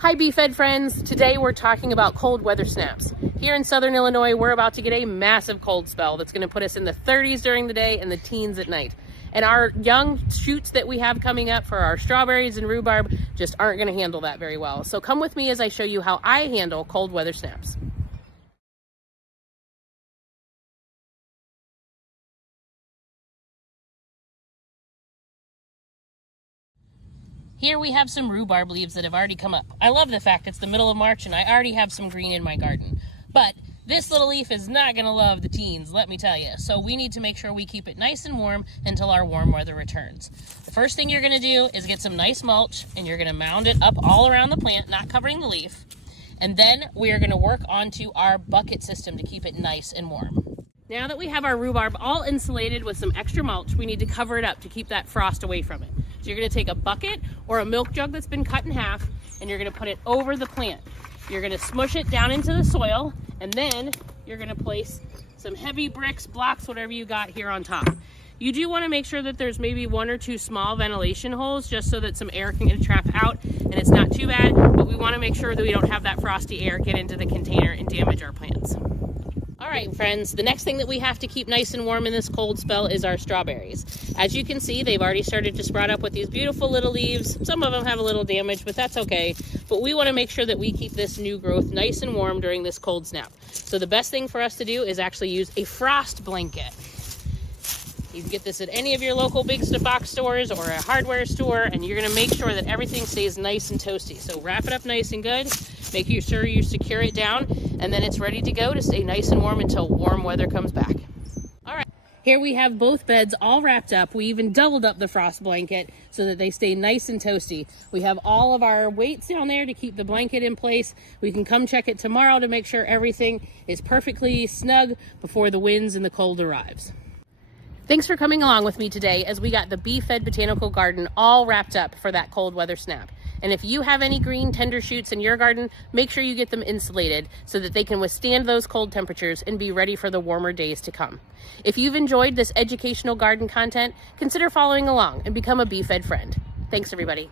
Hi Bee-Fed friends, today we're talking about cold weather snaps. Here in Southern Illinois, we're about to get a massive cold spell that's going to put us in the 30s during the day and the teens at night. And our young shoots that we have coming up for our strawberries and rhubarb just aren't going to handle that very well. So come with me as I show you how I handle cold weather snaps. Here we have some rhubarb leaves that have already come up. I love the fact it's the middle of March and I already have some green in my garden. But this little leaf is not going to love the teens, let me tell you. So we need to make sure we keep it nice and warm until our warm weather returns. The first thing you're going to do is get some nice mulch and you're going to mound it up all around the plant, not covering the leaf. And then we are going to work onto our bucket system to keep it nice and warm. Now that we have our rhubarb all insulated with some extra mulch, we need to cover it up to keep that frost away from it. So you're going to take a bucket or a milk jug that's been cut in half and you're going to put it over the plant. You're going to smush it down into the soil and then you're going to place some heavy bricks, blocks, whatever you got here on top. You do want to make sure that there's maybe 1 or 2 small ventilation holes just so that some air can get trapped out and it's not too bad, but we want to make sure that we don't have that frosty air get into the container and damage our plants. All right, friends, the next thing that we have to keep nice and warm in this cold spell is our strawberries. As you can see, they've already started to sprout up with these beautiful little leaves. Some of them have a little damage, but that's okay. But we want to make sure that we keep this new growth nice and warm during this cold snap. So the best thing for us to do is actually use a frost blanket. You can get this at any of your local big box stores or a hardware store, and you're going to make sure that everything stays nice and toasty. So wrap it up nice and good, make sure you secure it down, and then it's ready to go to stay nice and warm until warm weather comes back. All right, here we have both beds all wrapped up. We even doubled up the frost blanket so that they stay nice and toasty. We have all of our weights down there to keep the blanket in place. We can come check it tomorrow to make sure everything is perfectly snug before the winds and the cold arrives. Thanks for coming along with me today as we got the Fed Botanical Garden all wrapped up for that cold weather snap. And if you have any green tender shoots in your garden, make sure you get them insulated so that they can withstand those cold temperatures and be ready for the warmer days to come. If you've enjoyed this educational garden content, consider following along and become a Bee-Fed friend. Thanks, everybody.